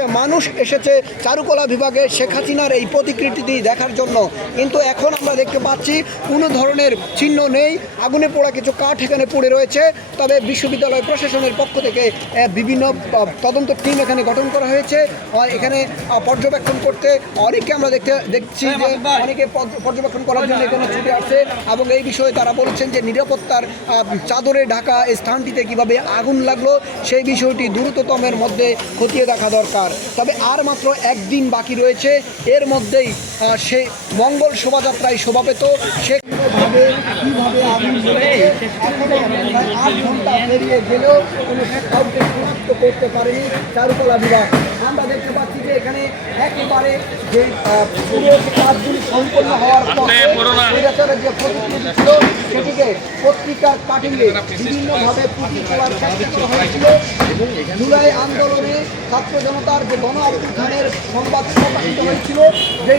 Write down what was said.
থেকে মানুষ এসেছে চারুকলা বিভাগে শেখ হাসিনার এই প্রতিকৃতিটি দেখার জন্য। কিন্তু এখন আমরা দেখতে পাচ্ছি কোনো ধরনের চিহ্ন নেই। আগুনে পোড়া কিছু কাঠ এখানে পড়ে রয়েছে। তবে বিশ্ববিদ্যালয় প্রশাসনের পক্ষ থেকে বিভিন্ন তদন্ত টিম এখানে গঠন করা হয়েছে। এখানে পর্যবেক্ষণ করতে অনেকে আমরা দেখতে দেখছি যে অনেকে পর্যবেক্ষণ করার জন্য এখানে ছুটে আসছে এবং এই বিষয়ে তারা বলছেন যে নিরাপত্তার চাদরে ঢাকা এই স্থানটিতে কীভাবে আগুন লাগল সেই বিষয়টি দ্রুততমের মধ্যে খতিয়ে দেখা দরকার। তবে আর মাত্র একদিন বাকি রয়েছে। এর মধ্যেই সে মঙ্গল শোভাযাত্রায় শোভা পেত। সে ভাবে কীভাবে আট ঘণ্টা পেরিয়ে গেলেও কোনো কাউকে করতে পারেনি চারুকলা বিভাগ। আমরা দেখতে পাচ্ছি একেবারে যে পুরো যে কাজগুলি সম্পন্ন হওয়ার পর যে প্রতিশ্রুতি ছিল সেটিকে পত্রিকার কাটিংয়ে বিভিন্নভাবে পুঁজি করার চেষ্টা হয়েছিল। জুলাই আন্দোলনে ছাত্র জনতার যে গণ অভ্যুত্থানের সংবাদ প্রকাশিত হয়েছিল যে